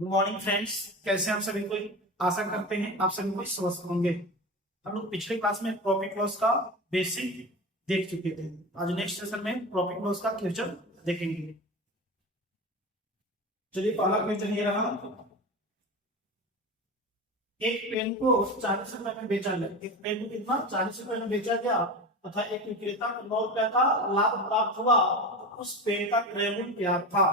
Good morning friends, कैसे आप सभी कोई। आशा करते हैं आप सभी कोई स्वस्थ होंगे। हम लोग पिछले क्लास में प्रॉफिट लॉस का बेसिक देख चुके थे। आज नेक्स्ट सेशन में प्रॉफिट लॉस का क्वेश्चन देखेंगे। चलिए, पहला क्वेश्चन ये रहा। एक पेन को 40 रुपए में बेचा गया। एक पेन को कितना 40 रुपए में बेचा गया तथा एक विक्रेता को 9 रुपए का लाभ प्राप्त हुआ। उस पेन का क्रय मूल्य क्या था?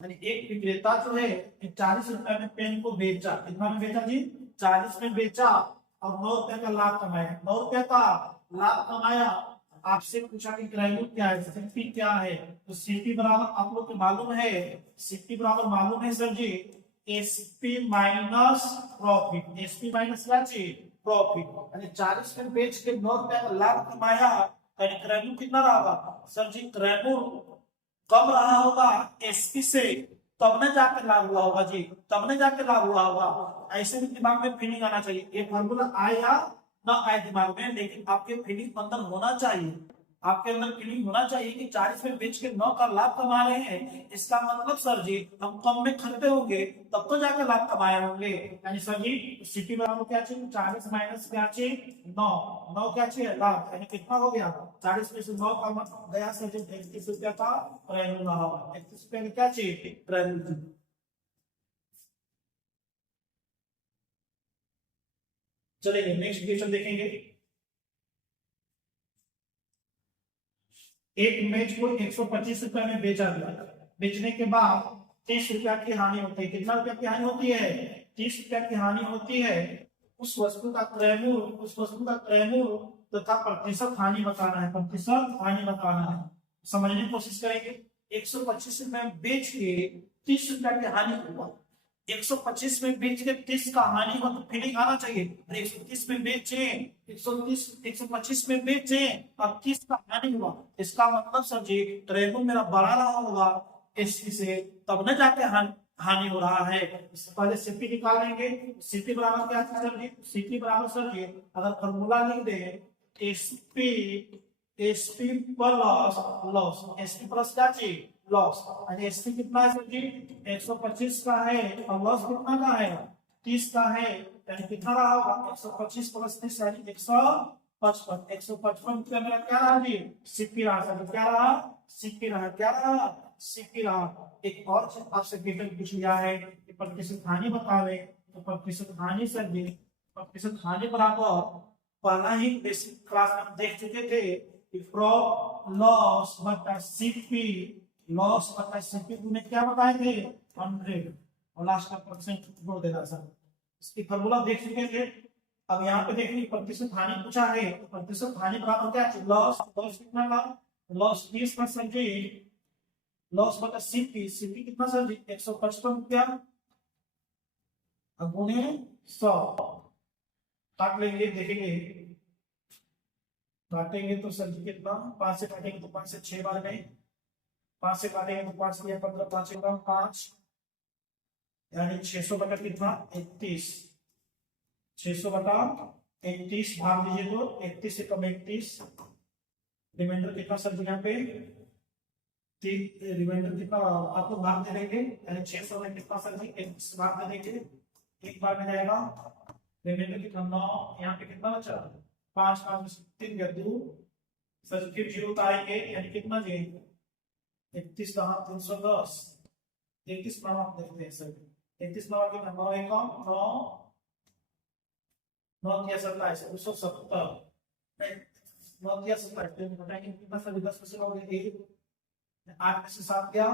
यानी एक विक्रेता जो है 40 रुपए में पेन को बेचा। कितना में बेचा जी? 40 में बेचा और 9 रुपए का लाभ कमाया। 9 रुपए का लाभ कमाया। आपसे पूछा कि क्रय मूल्य क्या है, सीपी क्या है? तो सीपी बराबर आप लोग को मालूम है, सीपी बराबर मालूम है sir ji, SP minus profit. SP minus क्या चाहिए? प्रॉफिट। यानी 40 में बेच के 9 रुपए का लाभ कमाया। यानी क्रय मूल्य कितना रहा सर जी? क्रय मूल्य कम रहा होगा एसपी से, तब न जाकर लाभ हुआ होगा जी, तब न जाकर लाभ हुआ होगा। ऐसे भी दिमाग में फीलिंग आना चाहिए। ये फॉर्मूला आए या ना आए दिमाग में, लेकिन आपके फीलिंग अंदर होना चाहिए। आपके अंदर फीलिंग होना चाहिए कि 40 में बेच के 9 का लाभ कमा रहे हैं। इसका मतलब सर जी हम कम में खरीदे होंगे तब तो जाकर लाभ कमाए होंगे। यानी सर जी सीपी बराबर क्या चाहिए? 40 माइनस क्या चाहिए? 9। 9 क्या चाहिए? लाभ। यानी कितना हो गया? 40 में से 9 का मतलब गया सर जी 31 रुपया का क्रय मूल्य रहा। 31 रुपया में क्या चाहिए? क्रय मूल्य। चलिए नेक्स्ट क्वेश्चन देखेंगे। एक मेज को 125 रुपए में बेचा गया। बेचने के बाद 30 रुपया की हानि होती है। कितना रुपया की हानि होती है? 30 रुपया की हानि होती है। उस वस्तु का क्रय मूल्य, उस वस्तु का क्रय मूल्य तथा प्रतिशत हानि बताना है। प्रतिशत हानि बताना है। समझने की कोशिश करेंगे। 125 रुपए में बेच के 30 रुपया की हानि हुआ। 125 में बेच के 30 का हानि हो तो फीलिंग आना चाहिए। 130 में बेचे, 125 में बेचे और 30 का हानि हुआ। इसका मतलब सर जी क्रय मूल्य मेरा बढ़ा रहा होगा एसपी से, तब न जाके हानि हो रहा है। इससे पहले सीपी निकालेंगे। सीपी बराबर क्या था सर जी? सीपी बराबर सर जी अगर फॉर्मूला लिख दे, SP SP plus loss. SP plus क्या चाहिए? लॉस। यानी एसपी कितना है सर जी? 125 का है और लॉस कितना का है? 30 का है। यानी कितना रहा होगा? 125 प्लस 30 यानी 155। 155 रुपया मेरा क्या रहा जी? सीपी रहा सर। क्या रहा? सीपी रहा। क्या रहा? सीपी रहा। एक और चीज आपसे क्वेश्चन पूछ लिया है कि प्रतिशत हानि बतावे। तो प्रतिशत हानि सर जी, प्रतिशत हानि बराबर पहला ही बेसिक क्लास में देख चुके थे कि प्रॉफिट लॉस बटा सीपी, लॉस बटा सीपी तूने क्या बताए थे? 100 और लास्ट का परसेंट जोड़ देना सर। इसकी फॉर्मूला देख चुके थे। अब यहाँ पे देखिए प्रतिशत हानि पूछा है। प्रतिशत हानि बराबर क्या है? लॉस। लॉस कितना का? लॉस 30% जी। लॉस बटा सीपी, सीपी कितना सर जी? 155 रुपया गुणे 100। काट लेंगे, देखेंगे काटेंगे तो सर जी कितना? 5 से काटेंगे तो 5 से 6 बार गए। 5 से काटेंगे तो 5 दिया 15, 5 का 5 यानी 600 बटा कितना? 31। 600 बटा 31 भाग दीजिए तो 31 से कम 31, रिमाइंडर कितना सर जी? यहाँ पे रिमाइंडर कितना आप लोग भाग दे देंगे। यानी 600 में कितना सर जी? 31 भाग दे देंगे। एक बार में जाएगा रिमाइंडर कितना? 9। यहाँ पे कितना बचा? 5, 5 में 3 गया 2 सर। फिर जीरो उतारेंगे यानी कितना जी? 31 का 310। 33 पर आप देखते हैं सर। 33 पर कितना? 9 1 9 9 किया 27 270। 9 किया 27 बताएंगे कितना सर? 10 में से लोग 1, 8 में से 7 गया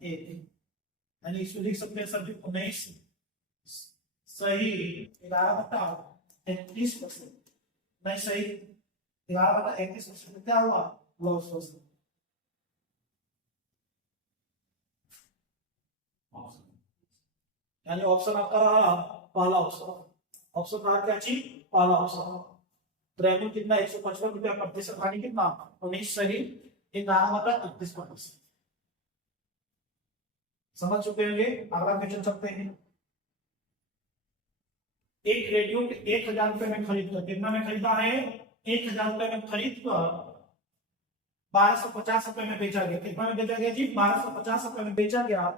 1। यानी इसको लिख सकते हैं सर जी 19 सही 11 बटा 31%। नहीं सही 11 बटा 31% क्या हुआ? लॉस हो। यानी ऑप्शन आपका रहा पहला ऑप्शन। ऑप्शन रहा क्या चीज? पहला ऑप्शन। क्रय मूल्य कितना? 155 रुपया। प्रतिशत हानि कितना? 19 सही। 11 बटा 31%। समझ चुके होंगे। अगला क्वेश्चन चलते हैं। एक रेडियो 1000 रुपए में खरीद कर, कितना में खरीदा है? 1000 रुपए में खरीद कर 1250 रुपए में बेचा गया। कितना में बेचा गया जी? 1250 रुपए में बेचा गया।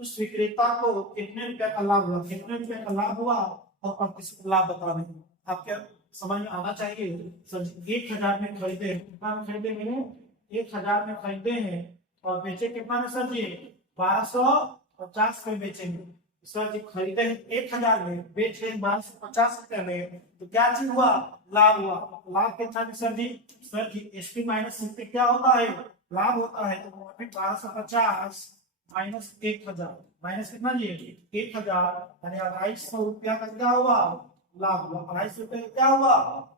उस विक्रेता को कितने रुपए का लाभ हुआ, कितने रुपए का लाभ हुआ और प्रतिशत लाभ बता रहे हैं। आपके समझ में आना चाहिए। सर 1000 में खरीदे, कितना में खरीदे मैंने, 1000 में खरीदे हैं और बेचे कितना में सर जी, 1250 में बेचेंगे। सर जी खरीदे 1000 में, बेचे 1250 रुपए में, तो क्या चीज हुआ, लाभ हुआ। लाभ कितना है सर जी, sir ji SP minus CP क्या होता है, लाभ होता है। तो प्रॉफिट 1250 माइनस 1000, माइनस कितना जी 1000, यानी 250 रुपया का क्या हुआ, लाभ हुआ। 250 रुपए का क्या हुआ,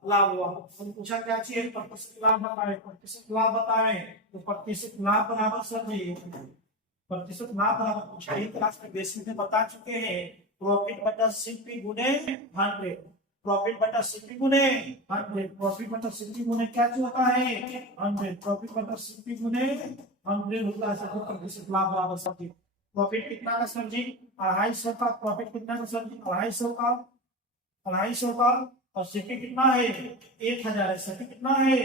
लाभ हुआ। तो पूछा क्या चाहिए, प्रतिशत लाभ बताएं, प्रतिशत लाभ बताएं। तो प्रतिशत लाभ बराबर सर जी, प्रतिशत लाभ बराबर पूछा ही क्लास में बेसिक में बता चुके हैं, प्रॉफिट बटा सीपी गुने 100, प्रॉफिट बटा सीपी गुने 100, प्रॉफिट बटा सीपी गुने क्या होता है 100, प्रॉफिट बटा सीपी गुने 100 होता है सर। प्रतिशत लाभ बराबर सर जी, प्रॉफिट कितना का सर जी 250 का, प्रॉफिट कितना का सर जी 250 का, 250 का, और सीपी कितना है 1000 है, सीपी कितना है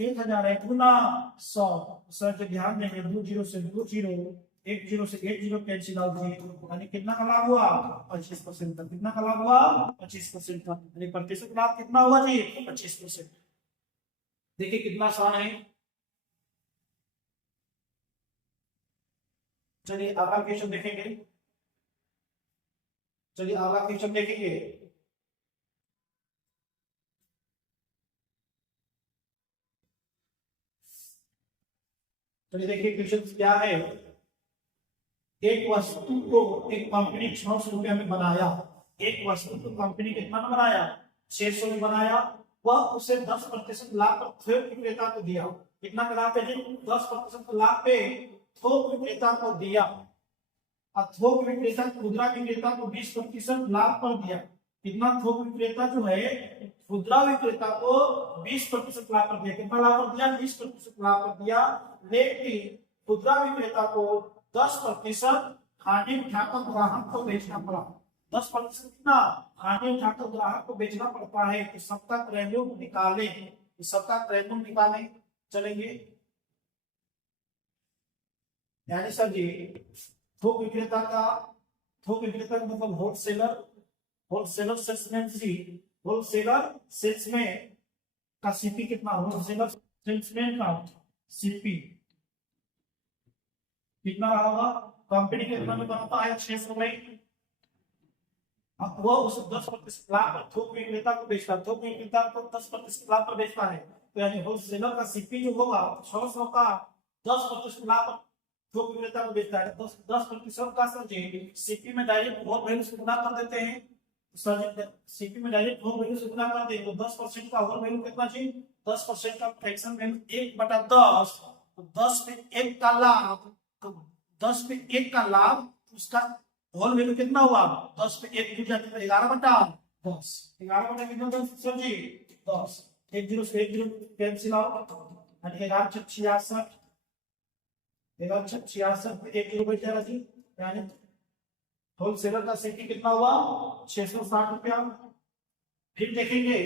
1000 है गुना 100। सर जो ध्यान देंगे 2 जीरो से 2 जीरो, 1 जीरो से 1 जीरो कैंसिल आउट, यानी कितना का लाभ हुआ 25% का, कितना का लाभ हुआ 25% का, यानी प्रतिशत लाभ कितना हुआ जी 25%। देखिए कितना आसान है। चलिए अगला क्वेश्चन देखेंगे, चलिए अगला क्वेश्चन देखेंगे। चलिए देखिए क्वेश्चन क्या है। एक वस्तु को एक कंपनी 600 रुपया में बनाया, एक वस्तु को कंपनी कितना में बनाया 600 में बनाया, वह उसे 10% लाभ पर थोक विक्रेता को दिया। कितना का लाभ पे 10% लाभ पे थोक विक्रेता को दिया, और थोक विक्रेता खुदरा विक्रेता को 20% लाभ पर दिया। कितना थोक विक्रेता जो है खुदरा विक्रेता को 20% लाभ पर दिया, कितना लाभ पर दिया 20% लाभ पर दिया, लेकिन खुदरा विक्रेता को 10% हानि उठाकर ग्राहक को बेचना पड़ा। 10% कितना हानि उठाकर ग्राहक को बेचना पड़ता है। तो सबका रेवेन्यू निकाले, तो सबका रेवेन्यू निकाले चलेंगे। यानी सर जी थोक विक्रेता का, थोक विक्रेता का मतलब होलसेलर, होलसेलर सेल्समैन सी, होलसेलर सेल्समैन का सीपी कितना, होलसेलर सेल्समैन का सीपी कितना रहा होगा, कंपनी के कितना में बनता है 600 में, अब वो उस 10% लाभ पर थोक विक्रेता को बेचता है, थोक विक्रेता को 10% लाभ पर बेचता है। तो यानी होलसेलर का सीपी जो होगा 600 का 10% लाभ पर थोक विक्रेता को बेचता है, 10% का सर जी सीपी में डायरेक्ट होल वैल्यू से गुना कर देते हैं। सर सीपी में डायरेक्ट होल वैल्यू से गुना कर दें तो 10% का होल वैल्यू कितना जी 10% का फ्रैक्शन वैल्यू 1/10, तो 10 पे 1 का लाभ, तो 10 पे 1 का लाभ, उसका होल वैल्यू कितना हुआ 10 पे 1 जुड़ जाता है 11/10, 11 कितना 10 सर जी 10, 1 जीरो से 1 जीरो कैंसिल आउट, यानी 11 6 66, 11 6 66 1 जीरो बच जाएगा जी, यानी होलसेलर का सीपी कितना हुआ 660 रुपया। फिर देखेंगे,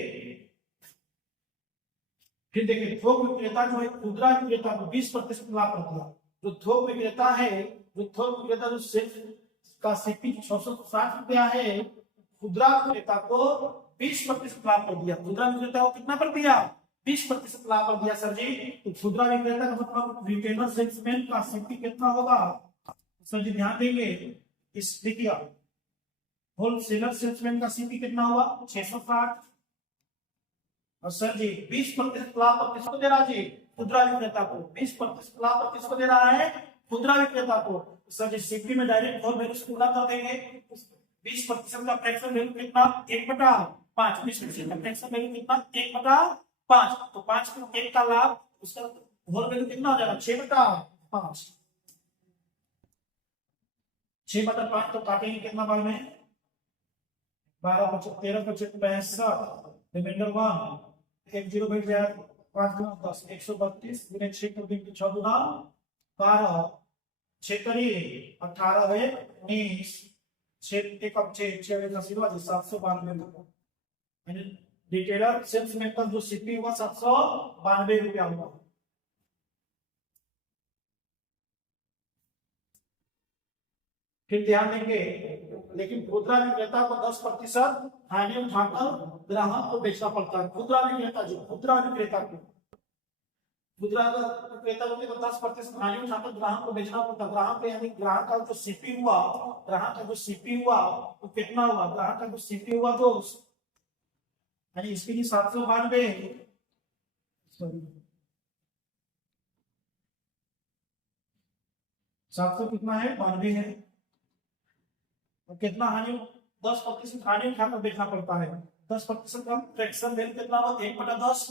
फिर देखिए थोक विक्रेता जो है खुदरा विक्रेता को 20% लाभ पर दिया। जो थोक विक्रेता है, जो थोक विक्रेता जो सेल्स का सीपी 660 रुपया है, खुदरा विक्रेता को 20% लाभ पर दिया। खुदरा विक्रेता को कितना पर दिया 20% लाभ पर दिया सर जी। तो खुदरा विक्रेता का मतलब रिटेलर सेल्समैन का सीपी कितना होगा सर जी, ध्यान देंगे इस देखिए होलसेलर सेल्समैन का सीपी कितना हुआ 660, और सर जी 20% लाभ पर किसको दे रहा जी खुदरा विक्रेता को, 20% लाभ पर किसको दे रहा है खुदरा विक्रेता को। सर जी सीपी में डायरेक्ट होल वैल्यू से गुणा कर देंगे, 20% का फ्रैक्शन वैल्यू कितना 1/5, 20% का फ्रैक्शन वैल्यू कितना 1/5, तो 5 पे 1 का लाभ, उसका होल वैल्यू कितना हो जाएगा 6/5, 6/5 तो काटेंगे कितना बार में 12 25 13 25 65, रिमाइंडर 1, 1 जीरो बैठ जाएगा 5 गुना 10 132 गुने 6 को 6 गुना 12, 6 करिए 18 है 19, 6 एक अब 6 6 का 792, यानी रिटेलर सेल्समैन का जो सीपी हुआ 792 रुपया हुआ। फिर ध्यान देंगे, लेकिन खुदरा विक्रेता को 10% हानि उठाकर ग्राहक को बेचना पड़ता है। खुदरा विक्रेता खुदरा विक्रेता को 10% हानि उठाकर ग्राहक को बेचना पड़ता है। ग्राहक को यानी ग्राहक का जो सीपी हुआ, ग्राहक का जो सीपी हुआ वो कितना हुआ, ग्राहक का जो सीपी हुआ तो यानी इसके लिए 792 700 कितना है 92 है। और कितना हानि 10% हानि उठाकर बेचना पड़ता है। 10% का फ्रैक्शन वैल्यू कितना हुआ 1/10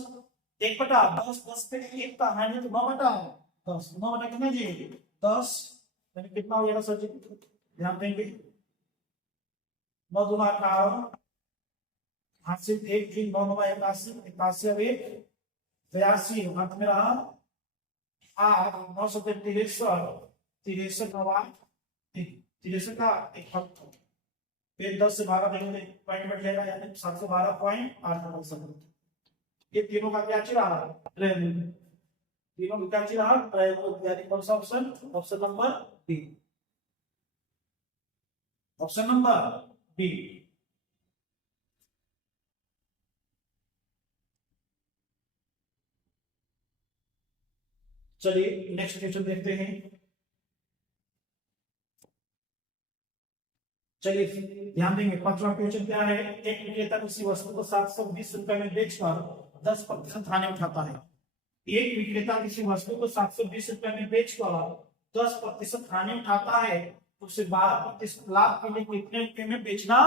1/10 10 पे 1 का हानि तो 9/10 9 कितना जी 10 यानी कितना हो जाएगा सर जी, ध्यान देंगे 9 दूना 18 हाथ से 1 3 9 9 81 81 अब 1 82 हाथ में रहा 8 9 से 63 63 9 63 का 71 फिर 10 से 12 देंगे पॉइंट बढ़ जाएगा यानी 712.8। ये तीनों का क्या चीज रहा ट्रेन, तीनों का क्या चीज रहा ट्रेन, यानी कौन सा option, option number D, option number D. चलिए नेक्स्ट क्वेश्चन देखते हैं। चलिए ध्यान देंगे, पांचवा क्वेश्चन क्या है, एक विक्रेता किसी वस्तु को 720 रुपए में बेचकर 10% हानि उठाता है। एक विक्रेता किसी वस्तु को 720 रुपए में बेचकर 10% हानि उठाता है, तो उसे 12% लाभ के लिए कितने रुपए में बेचना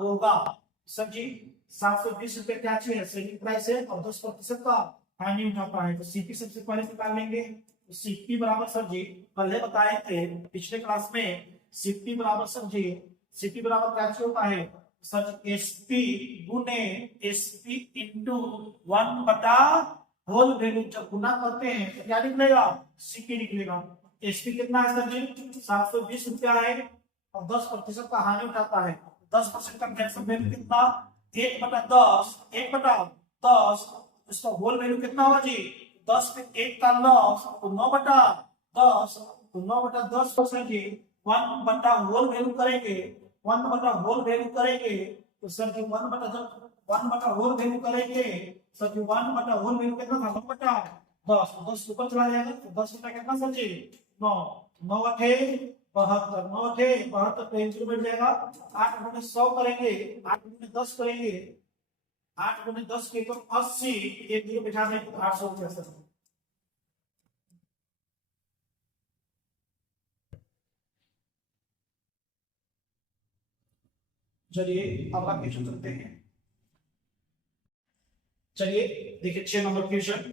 होगा। सर जी 720 रुपए क्या चीज है, सेलिंग प्राइस है और 10% का हानि उठाता है, तो सीपी सबसे पहले निकाल लेंगे। तो सीपी बराबर सर जी पहले बताए थे पिछले क्लास में, सीपी बराबर सर जी सीपी बराबर क्या होता है सर, एसपी गुने एसपी इंटू 1 होल वैल्यू। जब गुना करते हैं तो क्या निकलेगा, सीपी निकलेगा। एसपी कितना है सर जी 720 रुपया है और 10% का हानि उठाता है। 10% का फ्रैक्शन वैल्यू कितना 1/10 1/10, इसका होल वैल्यू कितना होगा जी 10 पे 1 का लॉस तो 9/10 तो 9/10% जी 1 होल वैल्यू करेंगे 1 होल वैल्यू करेंगे तो सर जी 1 होल वैल्यू करेंगे सर जी 1 होल वैल्यू कितना था 9/10, 10 ऊपर चला जाएगा तो 10 रुपया कितना सर जी 9 9 8 72 9 8 72 पे इंटू बढ़ जाएगा 8 गुने 100 करेंगे 8 गुने 10 करेंगे 8 गुने 10 के तो 80 एक जीरो बिठा देंगे तो 800 रुपया सर। चलिए अगला क्वेश्चन करते हैं। चलिए देखिए 6 नंबर क्वेश्चन,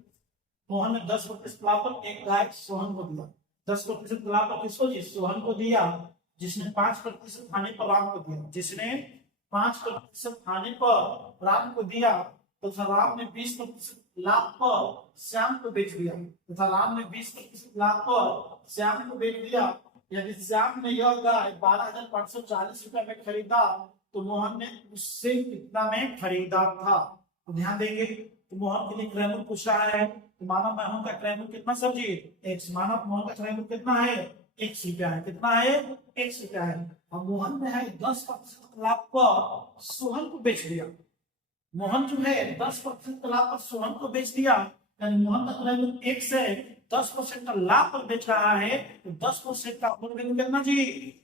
मोहन ने 10% लाभ पर एक गाय सोहन को दिया। 10% लाभ पर किसको जी सोहन को दिया, जिसने 5% हानि पर राम को दिया। जिसने 5% हानि पर राम को दिया तथा राम ने 20% लाभ पर श्याम को बेच दिया तथा राम ने 20% लाभ पर श्याम को बेच दिया। यदि श्याम ने यह गाय 12,540 रुपए में खरीदा तो मोहन ने उससे कितना में खरीदा था। तो ध्यान देंगे, तो मोहन के लिए क्रयमूल्य पूछ रहा है, तो मानव मोहन का क्रयमूल्य कितना सर जी x, मानव मोहन का क्रयमूल्य कितना है x रुपया है, कितना है x रुपया है। और मोहन ने है 10% लाभ पर सोहन को बेच दिया। मोहन जो है 10% लाभ पर सोहन को बेच दिया, यानी मोहन का क्रयमूल्य x है, 10% का लाभ पर बेच रहा है तो 10% का होल वैल्यू कितना जी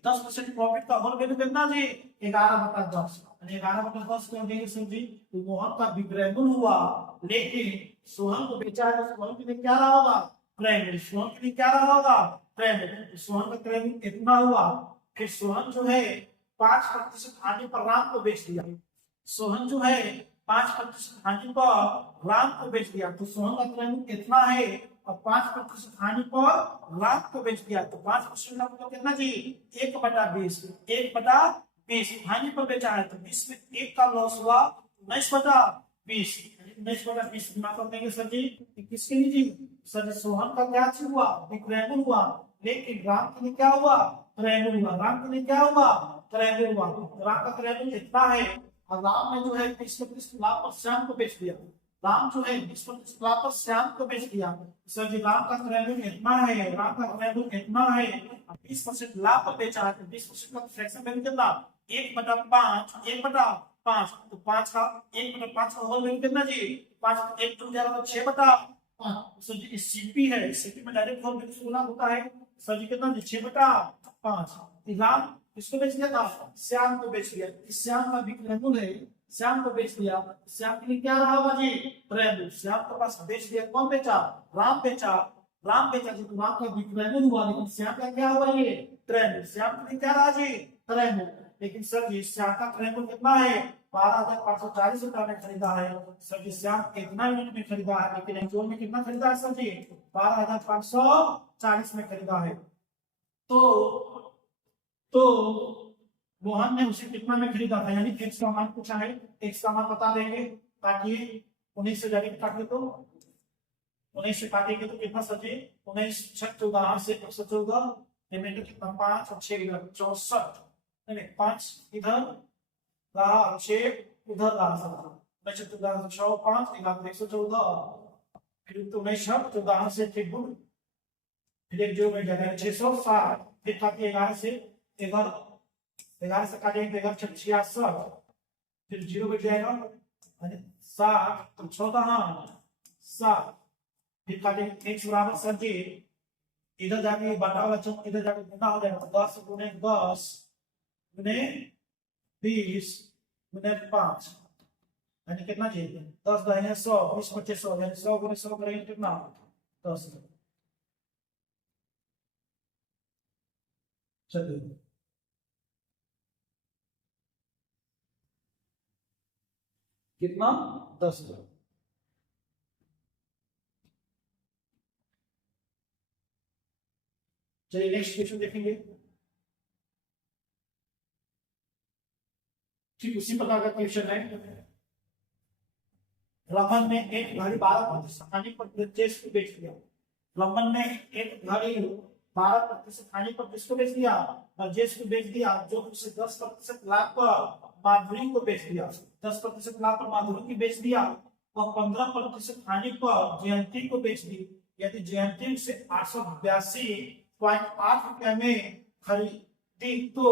10% प्रॉफिट का होल वैल्यू कितना जी 11/10, 11/10 कर देंगे सर जी। तो मोहन का विक्रय मूल्य हुआ, लेकिन सोहन को बेचा है तो सोहन के लिए क्या रहा होगा क्रय मूल्य, सोहन के लिए क्या रहा होगा क्रय मूल्य। सोहन का क्रय मूल्य कितना हुआ, फिर सोहन जो है 5% हानि पर राम को बेच दिया। सोहन जो है 5% हानि पर राम को बेच दिया, तो सोहन का क्रय मूल्य कितना है और 5% हानि पर राम को बेच दिया, तो 5% का मतलब कितना जी 1/20, 1/20 हानि पर बेचा है तो 20 में 1 का लॉस हुआ 19/20, 19/20 गुना कर देंगे सर जी। किसके लिए जी सर जी सोहन का क्या चीज हुआ विक्रय मूल्य हुआ, लेकिन राम के लिए क्या हुआ क्रय मूल्य हुआ। राम के लिए क्या हुआ क्रय मूल्य हुआ, राम का क्रय मूल्य कितना है और राम ने जो है 20% लाभ पर श्याम को बेच दिया। राम जो है 20% लाभ पर श्याम को बेच दिया। सर जी राम का रेवेन्यू इतना है, राम का रेवेन्यू इतना है, 20% लाभ पर बेचा है, 20% का फ्रैक्शन वैल्यू कितना 1/5, 1/5 तो 5 का 1/5 का होल वैल्यू कितना जी 5, 1 2 जाएगा तो 6/5। सर जी सीपी है, सीपी में डायरेक्ट होल वैल्यू गुना होता है। सर जी कितना जी 6/5। राम किसको बेच दिया था, श्याम को बेच दिया। इस श्याम का भी रेवेन्यू है, श्याम को बेच दिया। श्याम के लिए क्या रहा होगा जी रेवेन्यू, श्याम के पास बेच दिया, कौन बेचा राम बेचा, राम बेचा जी तो राम का विक्रय हुआ, लेकिन श्याम का क्या हुआ ये रेवेन्यू, श्याम के लिए क्या रहा जी रेवेन्यू। लेकिन सर जी श्याम का रेवेन्यू कितना है 12,540 रुपया में खरीदा है। सर जी श्याम कितना यूनिट में खरीदा है, लेकिन एक्चुअल में कितना खरीदा है सर जी 12,540 में खरीदा है। तो मोहन ने उसे कितना में खरीदा था, यानी एक्स का मान पूछा है, एक्स का मान बता देंगे ताकि 19 से जाके काटे तो 19 से काटेंगे तो कितना सजे 19 6 14 से 114 पेमेंट कितना 5 और 6 इधर 64 नहीं 5 इधर रहा 6 उधर रहा 7 14 6 5 114 फिर तो 19 6 14 से फिर गुण फिर एक जो में जाएगा 660 फिर काटे 11 से 11 से काटेंगे 11 फिर 0 बच जाएगा 7 तो 14 7 फिर काटेंगे x बराबर सर जी इधर जाके बटा वाला चौक इधर जाके गुना हो जाएगा 10 गुने 10 गुने 20 गुने 5 यानी कितना जी 10 दाहिने 100 20 25 100 यानी 100 गुने 100 करेंगे कितना 10। चलिए कितना 10। चलिए नेक्स्ट क्वेश्चन देखेंगे। ठीक उसी प्रकार का क्वेश्चन है। रमन ने एक घड़ी 12% हानि पर परचेस को बेच दिया। रमन ने एक घड़ी 12% हानि पर किसको बेच दिया परचेस को बेच दिया, जो उसे 10% लाभ पर माधुरी को बेच दिया। 10% लाभ पर माधुरी को बेच दिया और 15% हानि पर जयंती को बेच दी। यदि जयंती से 882.8 रुपया में खरीदी तो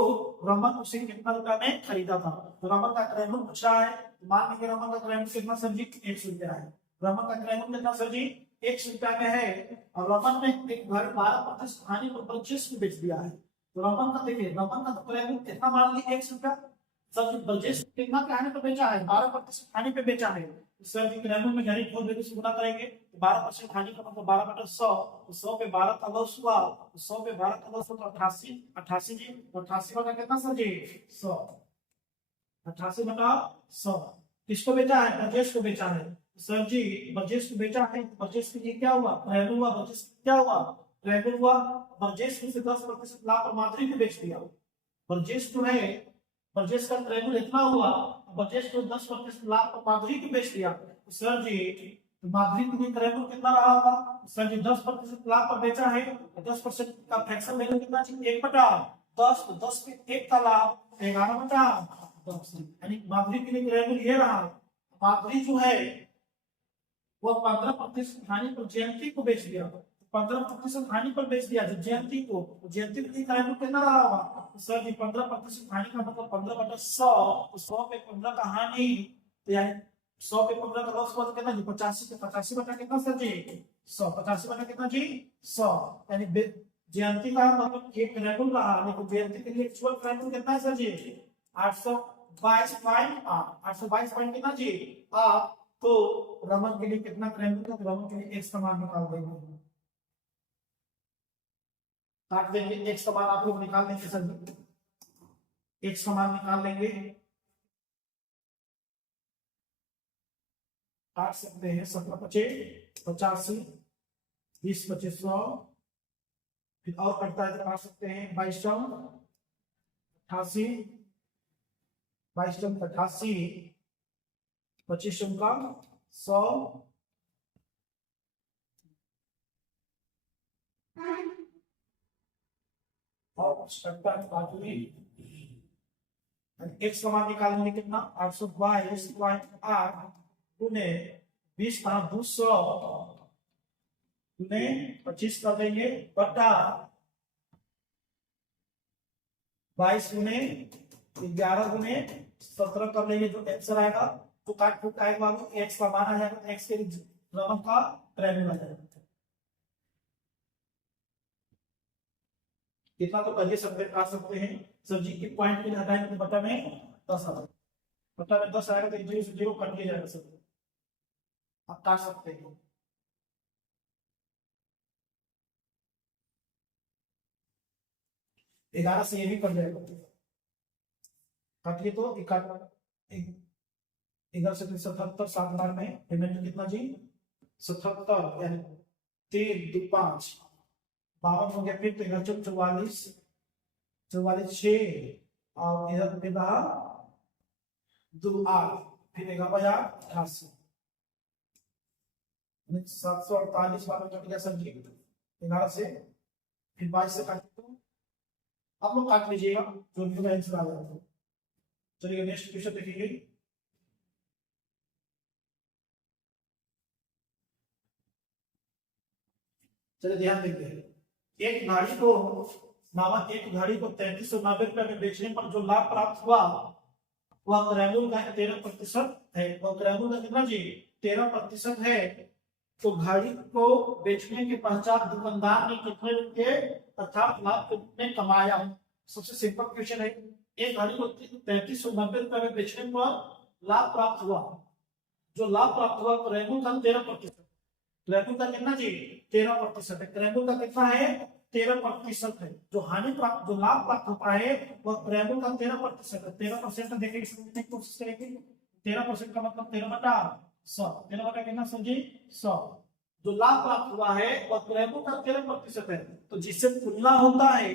रमन उसे कितना रुपया में खरीदा था। तो रमन का क्रयमूल्य पूछा है, मान लीजिए रमन का क्रयमूल्य कितना सर जी 100 रुपया है। रमन का क्रयमूल्य कितना सर जी 100 रुपया में है और रमन ने एक घर 12% हानि पर 25 को बेच दिया है। तो रमन का देखिए रमन का क्रयमूल्य कितना मान लीजिए 100 रुपया, सर जी 25 कितना के हानि पर बेचा है 12% हानि पे बेचा है। सर जी क्रयमूल्य में यानी खोल वैल्यू से गुना करेंगे तो 12% हानि का मतलब 12/100 तो 100 पे 12 का लॉस हुआ तो 100 पे 12 का लॉस तो 88 जी 88 बटा कितना सर जी 100 88/100 किसको बेचा है बर्जेस को बेचा है। सर जी बर्जेस को बेचा है, बर्जेस के लिए क्या हुआ रेवेन्यू हुआ, बर्जेस क्या हुआ रेवेन्यू हुआ। बर्जेस ने 10% लाभ पर माधुरी को बेच दिया। बर्जेस जो है बर्जेस का रेवेन्यू इतना हुआ, बर्जेस को 10% लाभ पर माधुरी को बेच दिया। तो सर जी तो माधुरी के लिए रेवेन्यू कितना रहा होगा, सर जी 10% लाभ पर बेचा है 10% का फ्रैक्शन वैल्यू कितना चाहिए 1/10 तो 10 पे 1 का लाभ 11/10 यानी माधुरी के लिए रेवेन्यू ये रहा। माधुरी जो है वो 15% हानि पर जयंती को बेच दिया, 15% हानि पर बेच दिया जयंती को, जयंती के लिए रेवेन्यू कितना रहा होगा तो सर जी 15% हानि का मतलब 15/100 तो 100 पे 15 का हानि तो यानी 100 पे 15 का लॉस हुआ तो कितना जी 85 पे 85 बटा कितना सर जी 100 85 बटा कितना जी 100 यानी जयंती का मतलब एक रेवेन्यू रहा, लेकिन जयंती के लिए एक्चुअल रेवेन्यू कितना है सर जी 822.8 822 पॉइंट कितना जी आप। तो रमन के लिए कितना रेवेन्यू था, रमन के लिए एक समान निकाल देंगे, काट देंगे एक समान आप लोग निकाल देंगे सर जी एक समान निकाल लेंगे, काट सकते हैं 17 85 20 25 100 फिर और कटता है तो काट सकते हैं 22 88 22 88 25 का 100 और कटता है बाजू में एक समान निकालेंगे कितना 822.8 गुने 20 कहा 200 गुने 25 कर देंगे बटा 22 गुने 11 गुने 17 कर लेंगे जो आंसर आएगा। तो काट फूट आएगा एक्स का मान आ जाएगा, तो एक्स के रकम का ट्रेवल आ जाएगा। कितना तो पहले सबमिट कर सकते हैं। सब्जी की पॉइंट के हटाएंगे तो बटा में 10 आएगा, बटा में 10 आएगा तो 0 से 0 कट जाएगा सब, आप काट सकते हैं। ग्यारह से ये भी कट जाएगा, काटिए तो 11 से 77 7 बार में पेमेंट कितना जी 77 यानी 3 2 5 52 हो गया। फिर तो 44 44 6 और इधर पे रहा 2 8 फिर 88 748 बार में कट गया सब्जी 11 से। फिर 22 से काटे तो आप लोग काट लीजिएगा जो भी आंसर आ जाएगा। चलिए नेक्स्ट क्वेश्चन देखिए। चलिए ध्यान देते हैं। एक घड़ी को 3390 रुपए में बेचने पर जो लाभ प्राप्त हुआ वह क्रैमुल का 13% है। वह क्रैमुल का कितना जी 13% है। तो घड़ी को बेचने के पश्चात दुकानदार ने कितने रुपए अर्थात लाभ में कमाया। सबसे सिंपल क्वेश्चन है। एक घड़ी को 3390 रुपए में बेचने पर लाभ प्राप्त हुआ, जो लाभ प्राप्त हुआ क्रैमुल का 13%। क्रैमुल का कितना जी 13% है। क्रैमुल का कितना है 13% है। जो हानि प्राप्त जो लाभ प्राप्त होता है वह क्रैमुल का 13% है। 13% देखिए समझने की कोशिश करेंगे। 13% का मतलब 13/100, 13 कितना समझी 100। जो लाभ प्राप्त हुआ है वह क्रैमुल का 13% है। तो जिससे तुलना होता है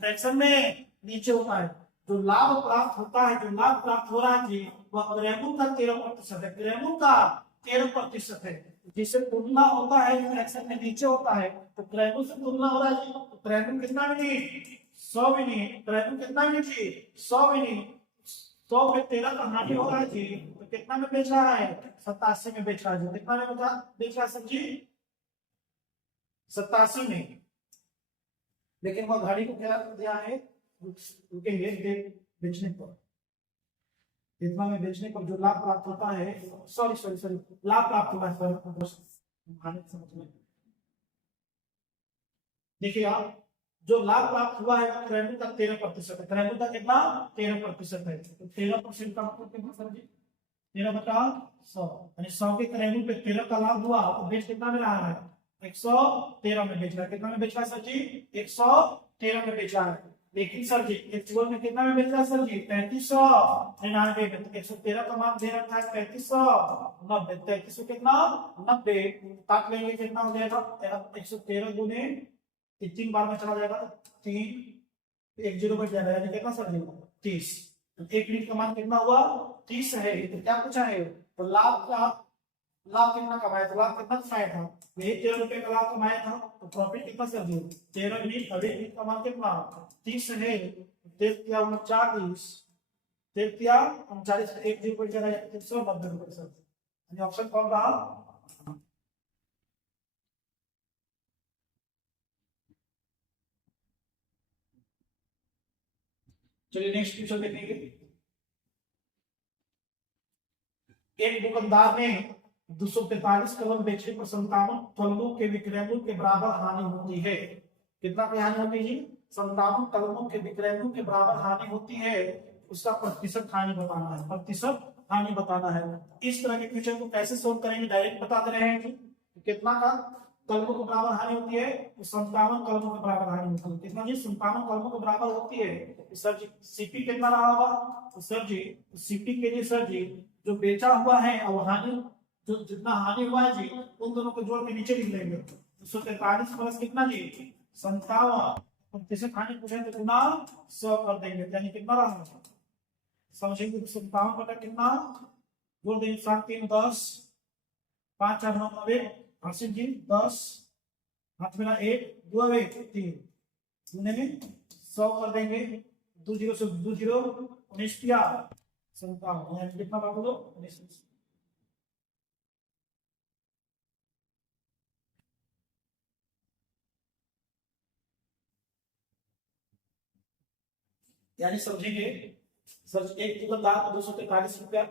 फ्रैक्शन में नीचे होता है। जो लाभ प्राप्त होता है, जो लाभ प्राप्त हो रहा है जी वह क्रैमुल का 13% है। क्रैमुल का 13% है। जिससे तुलना होता है फ्रैक्शन में नीचे होता है। तो क्रैमुल से तुलना हो रहा है जी, तो क्रैमुल कितना भी नहीं 100 भी नहीं, क्रैमुल कितना भी नहीं 100 भी नहीं। 100 में 13 का हानि हो रहा है जी, तो कितना में बेच रहा है 87 में बेच रहा है। कितना में बेच रहा है सर जी 87 में। लेकिन वह घड़ी को क्या दिया है रुकेंगे बेचने पर, इतना में बेचने पर जो लाभ प्राप्त होता है सॉरी लाभ प्राप्त होता है। देखिए आप जो लाभ प्राप्त हुआ है क्रैमुल का 13% है। क्रैमुल का कितना 13% है। तो 13% का मतलब कितना सर जी 13/100 यानी 100 के क्रैमुल पे 13 का लाभ हुआ तो बेच कितना में रहा है 113 में बेच रहा है। कितना में बेच रहा है सर जी 113 में बेच रहा है। लेकिन सर जी एक्चुअल में कितना में बेच रहा है सर जी 3599 में। 113 का मान दे रखा है 3590, 3300 कितना 90 काट लेंगे कितना हो जाएगा 113 गुने 3 बार में चला जाएगा 3 1 0 बच जाएगा यानी कितना सर जी 30। एक यूनिट का मान कितना हुआ 30 है। तो क्या पूछा है तो लाभ कितना कमाया, तो लाभ कितना कमाया था यही 13 रुपए का लाभ कमाया था। तो प्रॉफिट कितना सर जी 13 यूनिट। अब एक यूनिट का मान कितना 30 है। 39 39 1 0 बच जाएगा 390 रुपए सर। यानी ऑप्शन कौन रहा। चलिए नेक्स्ट क्वेश्चन देखेंगे। एक दुकानदार ने 243 कलम बेचने पर 57 कलमों के विक्रय मूल्य के बराबर हानि होती है। कितना की हानि होती है 57 कलमों के विक्रय मूल्य के बराबर हानि होती है। उसका प्रतिशत हानि बताना है, प्रतिशत हानि बताना है। इस तरह के क्वेश्चन को कैसे सोल्व करेंगे डायरेक्ट बता दे रहे हैं कि कितना का कलमों के बराबर हानि होती है 57 कलमों के बराबर हानि होती है। कितना जी 57 कलमों के बराबर होती है। सर जी सीपी कितना रहा होगा तो सर जी सीपी के लिए सर जी जो बेचा हुआ है और हानि जो जितना हानि हुआ है जी उन दोनों को जोड़ के नीचे लिख लेंगे। 243 प्लस कितना जी 57 प्रतिशत हानि पूछे तो गुना 100 कर देंगे यानी कितना रहा समझेंगे 57 बटा कितना जोड़ देंगे 7 3 10 5 4 9 9 80 जी 10 हाथ में 1 2 1 3 गुने में 100 कर देंगे 2 0 से 2 0 19 57 यानी कितना बात बोलो 19। यानी समझेंगे सर, एक दुकानदार को 243 रुपया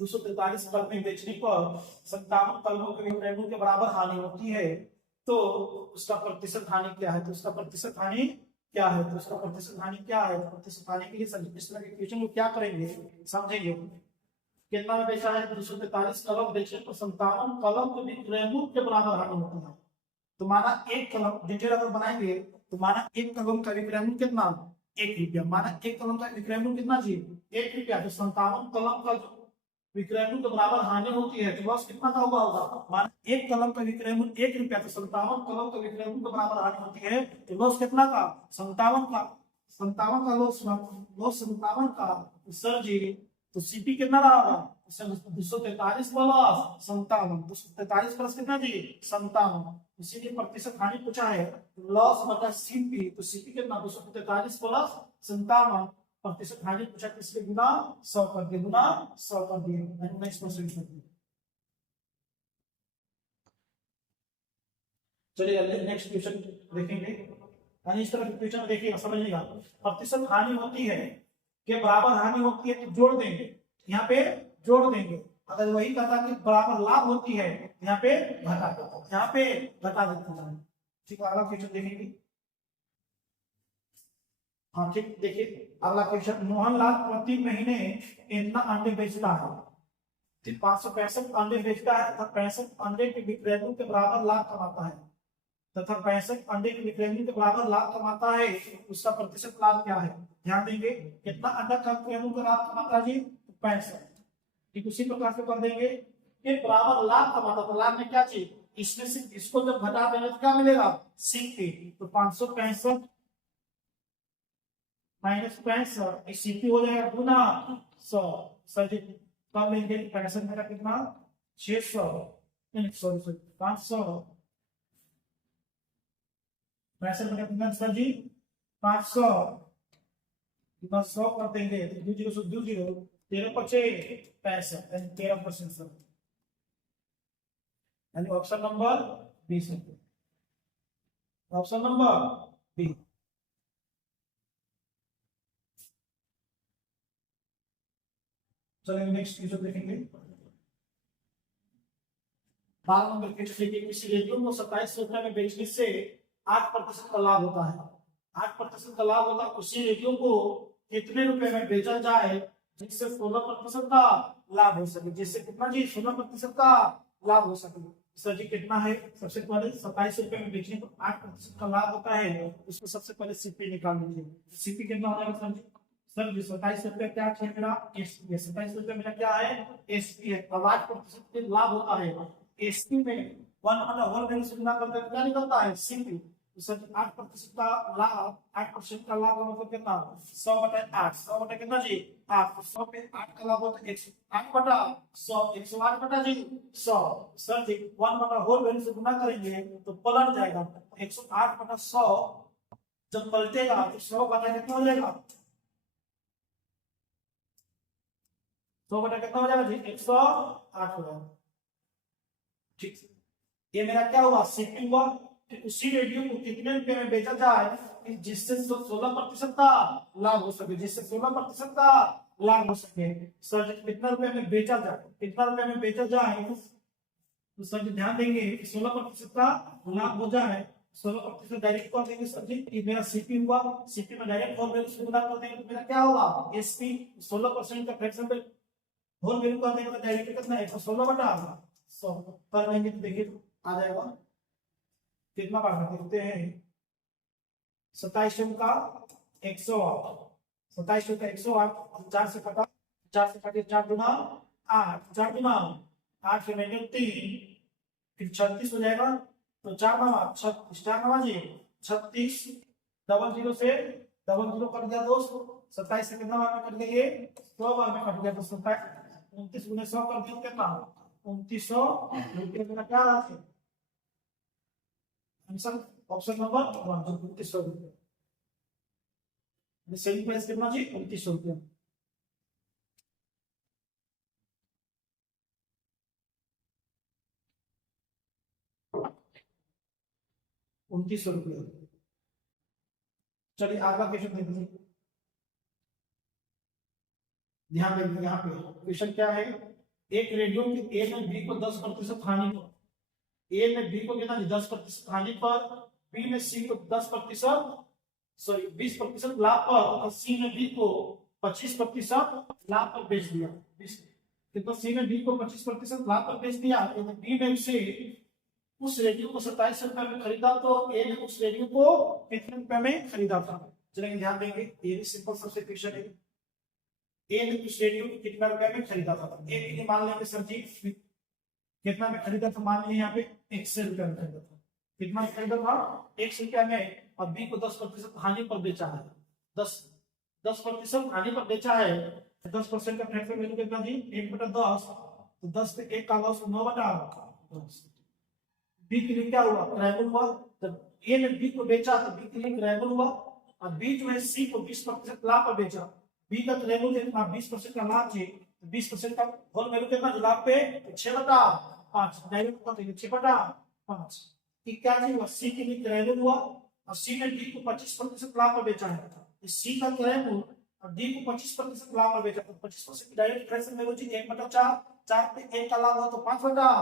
243 कलम में बेचने पर 57 कलमों के विक्रयों के बराबर हानि होती है, तो उसका प्रतिशत हानि क्या है? तो उसका प्रतिशत हानि क्या है? तो उसका प्रतिशत हानि क्या है? प्रतिशत हानि के लिए इस तरह के क्वेश्चन को क्या करेंगे, समझेंगे। कितना में बेचा है? 243 कलम बेचने पर 57 कलम के विक्रयों के बराबर हानि होती है। तो माना एक कलम डिटेल अगर बनाएंगे तो माना एक कलम का विक्रय मूल्य कितना? 1 रुपया। माना एक कलम का विक्रय मूल्य कितना जी? 1 रुपया। तो 57 कलम का जो विक्रय मूल्य के बराबर हानि होती है तो लॉस कितना का होगा? माना एक कलम का विक्रय मूल्य 1 रुपया, तो 57 कलम का विक्रय मूल्य के बराबर हानि होती है तो लॉस कितना का? 57 का। 57 का लॉस 57 का। सर जी तो सीपी कितना रहा? 243 प्लस 57, 243 प्लस कितना जी? 57। इसीलिए प्रतिशत हानि पूछा है, लॉस बटा सीपी। तो सीपी कितना? 243 प्लस 57। प्रतिशत हानि पूछा किसके गुना? 100 कर दिए, गुना 100 कर दिए, 19%। चलिए नेक्स्ट क्वेश्चन देखेंगे। इस तरह के क्वेश्चन देखिए, समझिएगा। प्रतिशत हानि होती है के बराबर हानि होती है तो जोड़ देंगे, यहाँ पे जोड़ देंगे। अगर वही कहता कि बराबर लाभ होती है यहाँ पे घटा देते, यहाँ पे घटा देते हैं। ठीक है, अगला क्वेश्चन देखेंगे। हाँ ठीक, देखिए अगला क्वेश्चन। मोहनलाल प्रति महीने कितना अंडे बेचता है? 565 अंडे बेचता है तथा 65 अंडे के विक्रयों के बराबर लाभ कमाता है, तथा 65 अंडे के विक्रयों के बराबर लाभ कमाता है। उसका प्रतिशत लाभ क्या है? ध्यान देंगे, कितना अंडा का विक्रयों का लाभ कमाता है जी? 65। ठीक उसी प्रकार से कर देंगे कि बराबर लाभ कमाता, तो लाभ में क्या चीज? इसमें से इसको जब घटा देंगे तो क्या मिलेगा? सीपी। तो 565 माइनस 65, सीपी हो जाएगा गुना 100। सर जी कब लेंगे? 65 मेरा कितना? 600, सॉरी सॉरी 500। 65 मेरा कितना सर जी? 500 गुना 100 कर देंगे तो 2 जीरो से 2 जीरो, 13 13% सर, यानी ऑप्शन नंबर बी से, ऑप्शन नंबर बी। चलिए नेक्स्ट क्वेश्चन देखेंगे। 12 नंबर क्वेश्चन देखिए। किसी रेडियो को 27 रुपए में बेचने से 8% का लाभ होता है। 8% का लाभ होता है, उसी रेडियो को कितने रुपए में बेचा जाए जिससे 16% का लाभ हो सके? जिससे कितना जी? 16% का लाभ हो सके। सर जी कितना है? सबसे पहले 27 रुपए में बेचने पर 8% का लाभ होता है, उसको सबसे पहले सीपी निकाल लीजिए। सीपी कितना हो जाएगा सर जी? सर जी 27 रुपए क्या है मेरा? एसपी है। 27 रुपए मेरा क्या है? एसपी है। अब 8% लाभ होता है, एसपी में 1 होल वैल्यू से गुना करते हैं क्या निकलता है? सीपी। तो सर 8% का लाभ, 8% का लाभ का मतलब कितना? 100 बटा 8, 100 बटा कितना जी? 8। 100 पे 8 का लाभ होता है 108 बटा 100, 108 बटा जी 100। सर जी 1 बटा होल वैल्यू से गुना करेंगे तो पलट जाएगा। 108 बटा 100 जब पलटेगा तो 100 बटा कितना हो जाएगा? 100 बटा कितना हो जाएगा जी? 108 हो जाएगा। ठीक, ये मेरा क्या हुआ? सीपी हुआ। कि उसी रेडियो को कितने रुपए में बेचा जाए जिससे 16% का लाभ हो सके, जिससे 16% का लाभ हो सके। सर कितना रुपए में बेचा जाए? कितना रुपए में बेचा जाए? तो सर ध्यान देंगे 16% का लाभ हो जाए, 16% डायरेक्ट कर देंगे सर जी। ये मेरा सीपी हुआ, सीपी में डायरेक्ट होल वैल्यू से गुणा कर देंगे तो मेरा क्या होगा? एसपी। 16% का फ्रैक्शन पे होल वैल्यू कर देंगे तो डायरेक्ट कितना है? 116 बटा 100 कर देंगे तो देखिए आ जाएगा कितना बार देखते हैं। 27 का 108, 27 का 108, 4 से कटा, 4 से काटे 4 गुना 8, 4 गुना 8 से मैंने 3, फिर 36 हो जाएगा। तो 4 नवा 36, 4 नवा जी 36, डबल जीरो से डबल जीरो कट गया दोस्त। 27 से कितना बार में कट गया? ये 100 बार में कट गया। तो 29 गुने 100 कर दिया कितना? 2900 रुपये मेरा क्या है आंसर? ऑप्शन नंबर 1 जो 2900 रुपये। सेलिंग प्राइस कितना जी? 2900 रुपये। 2900 रुपये। चलिए अगला क्वेश्चन देखिए। ध्यान देंगे यहाँ पे क्वेश्चन क्या है, एक रेडियो की ए में बी को 10% हानि पर, ए में बी को कितना 10% हानि पर, बी में सी को 10% सॉरी 20% लाभ पर और सी ने बी को 25% लाभ पर बेच दिया। तो सी ने बी को 25% लाभ पर बेच दिया, तो बी ने उसे उस रेडियो को 27 रुपए में खरीदा, तो ए ने उस रेडियो को कितने रुपए में खरीदा था। चलिए ध्यान देंगे, ये भी सिंपल सब्स्टिट्यूशन है। ए ने उस रेडियो को कितना रुपए में खरीदा था, ए ने मान लेंगे सर जी कितना में खरीदा था, मान लीजिए यहाँ पे 100 रुपए में खरीदा था। कितना में खरीदा था 100 रुपए में, और बी को 10% हानि पर बेचा है, 10% हानि पर बेचा है, 10% का फैक्टर वैल्यू कितना जी 1/10, तो 10 पे 1 का लॉस 9/10। बी के लिए क्या हुआ ट्रायंगल हुआ, जब ए ने बी को बेचा तो बी के लिए ट्रायंगल हुआ, और बी जो है सी को 20% लाभ पर बेचा, बी का ट्रायंगल कितना 20% का लाभ है, 20% का होल वैल्यू कितना लाभ पे 6/5, डायरेक्ट कर देंगे 6/5 कि क्या चीज हुआ, सी के लिए ट्रायंगल हुआ, और सी ने डी को 25% लाभ पर बेचा है, सी का ट्रायंगल और डी को 25% लाभ पर बेचा, तो 25% की डायरेक्ट फ्रैक्शन वैल्यू जी 1/4, 4 पे 1 का लाभ हुआ तो 5/4,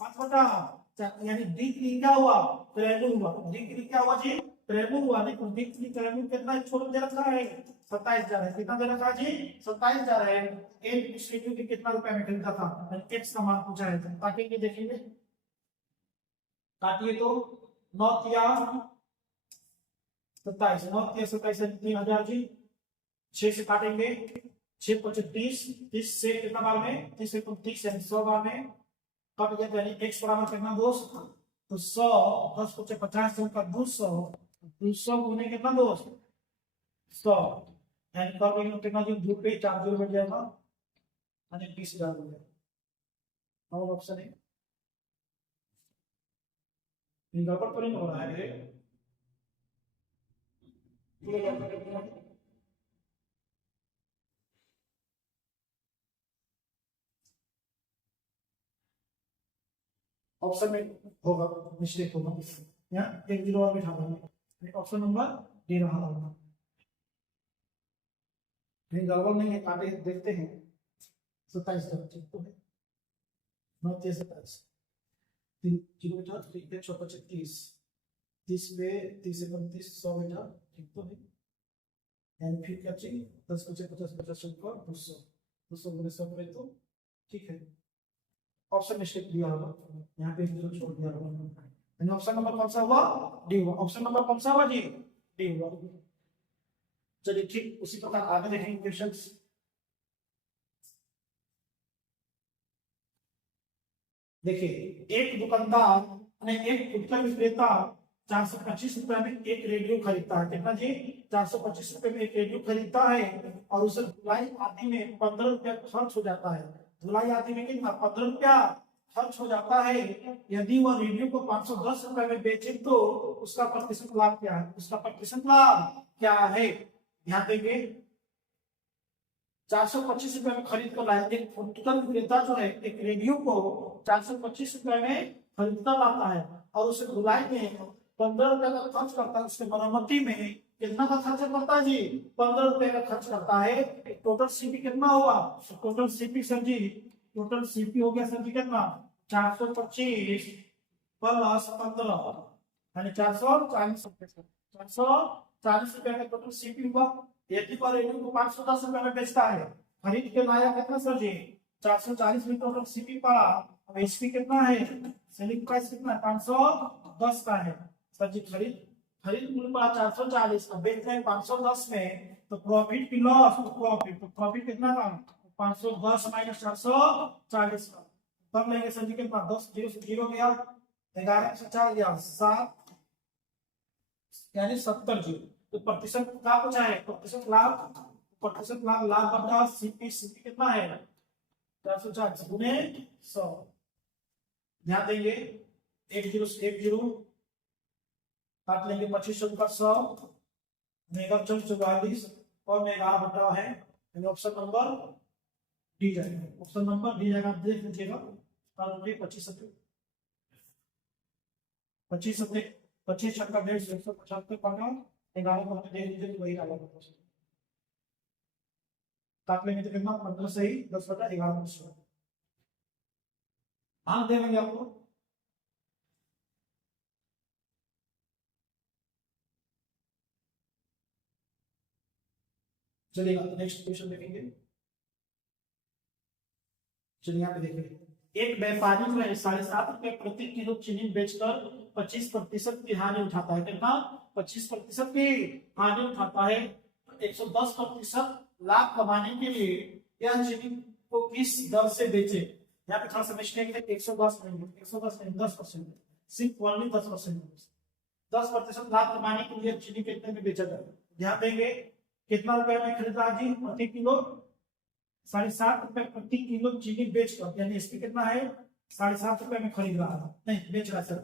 5/4, यानी डी के लिए क्या हुआ ट्रायंगल हुआ, डी के लिए क्या हुआ जी ट्रायंगल हुआ, नहीं तो डी के लिए ट्रायंगल कितना छोड़ दे रखा है 27,000 है, कितना दे रखा है जी 27,000 है। एक उस रेडियो के कितना रुपए में खरीदा था, एक्स का मान पूछा है, काटेंगे देखेंगे, काटिए तो 9 या 27, 9 या 27 3,000 जी, 6 से काटेंगे 6 5 30, 30 से कितना बार में 30 से 30 यानी 100 बार में कट गया, यानी x बराबर कितना 200, तो 100 10 को 50 का 200, 200 गुने कितना 200 100, यानी कर देंगे कितना जी 2 पे 4 जीरो बढ़ जाएगा, यानी 20,000 हो जाएगा। और ऑप्शन है गड़बड़ तो नहीं हो रहा है, ऑप्शन में होगा मिस्टेक होगा, यहाँ 1 जीरो और बिठा देंगे, ऑप्शन नंबर डी रहा होगा, नहीं गड़बड़ नहीं है, काटे देखते हैं 27 तक ठीक तो है, 9 3 27 3 जीरो बिठा 125, 30 में 30 से 35 100 बिठा ठीक तो है, यानी फिर क्या चाहिए 10 को 50 50 का 200, 200 गुने 100 करें तो ठीक है, ऑप्शन मिस्टेक दिया होगा, यहाँ पे जीरो छोड़ दिया होगा, ऑप्शन नंबर कौन सा हुआ डी हुआ, ऑप्शन नंबर कौन सा हुआ जी डी हुआ। चलिए ठीक उसी प्रकार आगे देखेंगे क्वेश्चंस। देखिए एक दुकानदार ने एक फुटकर विक्रेता 425 रुपए में एक रेडियो खरीदता है, कितना जी 425 रुपए में एक रेडियो खरीदता है, और उसे धुलाई आदि में 15 रुपया खर्च हो जाता है, धुलाई आदि में कितना 15 रुपया खर्च हो जाता है, यदि वह रेडियो को 510 रुपए में बेचे तो उसका प्रतिशत लाभ क्या है, उसका प्रतिशत लाभ क्या है। ध्यान देंगे 425 रुपए में खरीद कर लाया, एक फुटकर विक्रेता जो है एक रेडियो को 425 रुपए में खरीदता लाता है, और उसे धुलाई में 15 रुपए का खर्च करता है, उसके मरम्मती में कितना का खर्च करता है जी 15 रुपए का खर्च करता है, टोटल सीपी कितना हुआ, टोटल सीपी सर जी टोटल सीपी हो गया सर जी कितना 425 प्लस 15 यानी 440 रुपए, 440 रुपए का टोटल सीपी हुआ। यदि वह रेडियो को 510 रुपए में बेचता है, खरीद के लाया कितना सर जी 440 में टोटल सीपी पड़ा, अब एचपी कितना है सेलिंग प्राइस कितना 510 का है सर जी, खरीद मूल्य पड़ा 440 का, बेच रहे हैं 510 में, तो प्रॉफिट की लॉस तो प्रॉफिट कितना था 510 माइनस 440 का, तब लेंगे सर जी कितना 10 जीरो से जीरो गया, 11 से 4 गया 7 यानी 70 जीरो, तो प्रतिशत लाभ पूछा है, प्रतिशत लाभ लाभ बटा सीपी कितना है 440 गुने 100। ध्यान देंगे 1 जीरो से 1 जीरो काट लेंगे 25 का 100 मेगा 44 और मेगा बटा है, ऑप्शन नंबर डी जाएगा, ऑप्शन नंबर डी जाएगा, आप देख लीजिएगा 25 25 का 175 पढ़ना 11 को हमें देख लीजिए तो वही आएगा। काट लेंगे तो कितना 15 से ही 10/11। हाँ देंगे आपको। चलिए नेक्स्ट क्वेश्चन देखेंगे। चलिए यहाँ पे देखिए, एक व्यापारी में 7.5 रुपए प्रति किलो चीनी बेचकर 25% की हानि उठाता है। कितना? 25% की हानि उठाता है। 110% लाभ कमाने के लिए यह चीनी को किस दर से बेचे? यहाँ पे थोड़ा सा मिस्टेक है, 110 नहीं, 110 नहीं, 10%, सिर्फ ओनली 10%। 10% लाभ कमाने के लिए चीनी कितने में बेचा जाए? ध्यान देंगे, कितना रुपए में खरीदा जी? प्रति किलो 7.5 रुपए प्रति किलो चीनी बेचकर, यानी इसकी कितना है? 7.5 रुपए में खरीद रहा था, नहीं बेच रहा सर।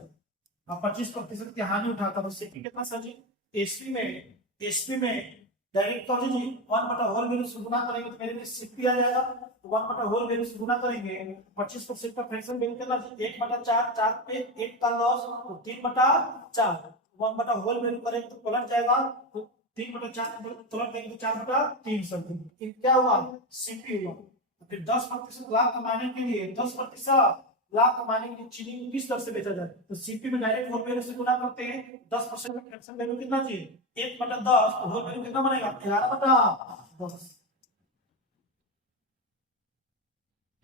अब 25% की हानि उठाता तो सीपी कितना सर जी? एसपी में डायरेक्ट कर जी 1/होल वैल्यू से गुना करेंगे तो मेरे लिए सीपी आ जाएगा। तो 1/होल वैल्यू से गुना करेंगे, 25% का फ्रैक्शन वैल्यू कितना? 1/4, 4 पे 1 का लॉस, तो 3/4। 1/होल वैल्यू करेंगे तो पलट जाएगा, तो 3/4 पलट देंगे तो 4/3 समथिंग। क्या हुआ? सीपी हुआ। फिर 10% लाभ कमाने के लिए 10% लाभ कमाने के लिए चीनी को किस दर से बेचा जाए? तो सीपी में डायरेक्ट होल वैल्यू से गुना करते हैं। 10% का फ्रैक्शन वैल्यू कितना चाहिए? 1/10, तो होल वैल्यू कितना बनेगा? 11/10।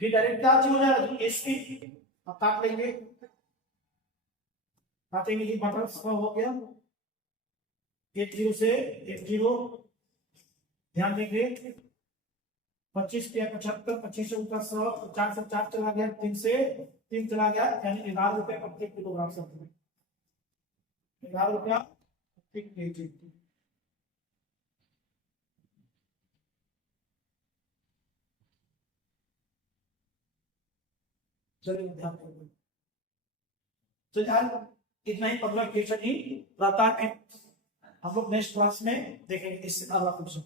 फिर डायरेक्ट क्या चीज हो जाएगा? एसपी। अब काट लेंगे, काटेंगे जी, बटा 100 हो गया। 10 से 10, ध्यान देंगे, 25 के 75, 25 से ऊपर 100, 4 से 4 चला गया, 3 से 3 चला गया, यानी 11 रुपए प्रति किलोग्राम से 11 रुपया प्रति केजी। चलिए ध्यान देंगे। तो यार इतना ही 15 क्वेश्चन ही रहता है। हम लोग नेक्स्ट क्लास में देखेंगे इससे अगला क्वेश्चन।